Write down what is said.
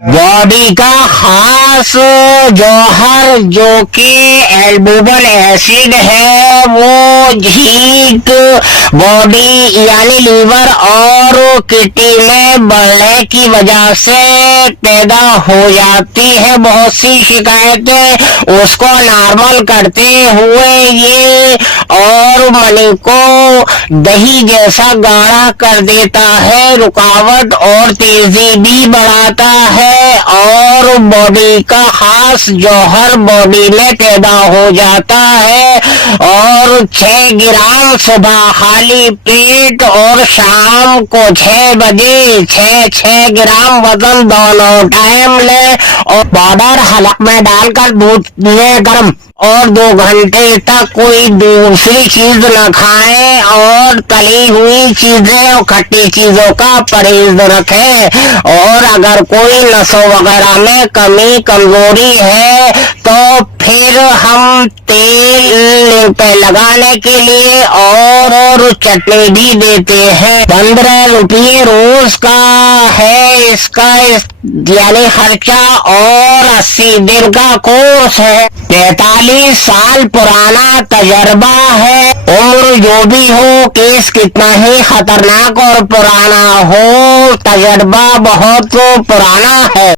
Body का खास जौहर जो कि एल्बुमिन एसिड है वो हीट बॉडी यानी लीवर और किडनी में बढ़ने की वजह से पैदा हो जाती है। बहुत सी शिकायतें उसको नॉर्मल करते हुए ये और मनी को दही जैसा गाढ़ा कर देता है, रुकावट और तेजी भी बढ़ाता है और बॉडी का खास जौहर बॉडी में पैदा हो जाता है। और 6 ग्राम सुबह खाली पेट और शाम को 6 बजे 6 ग्राम वजन दोनों टाइम ले और पाउडर हलक में डालकर दूध में गर्म और 2 घंटे तक कोई दूसरी चीज न खाएं और तली हुई चीजें और खट्टी चीजों का परहेज रखें। और अगर कोई नसों वगैरह में कमी कमजोरी है तो फिर हम तेल पे लगाने के लिए और चटनी भी देते हैं। 15 रुपये रोज का है इसका यानी खर्चा और 80 दिन का कोर्स है। 43 साल पुराना तजर्बा है। उम्र जो भी हो, केस कितना ही खतरनाक और पुराना हो, तजर्बा बहुत पुराना है।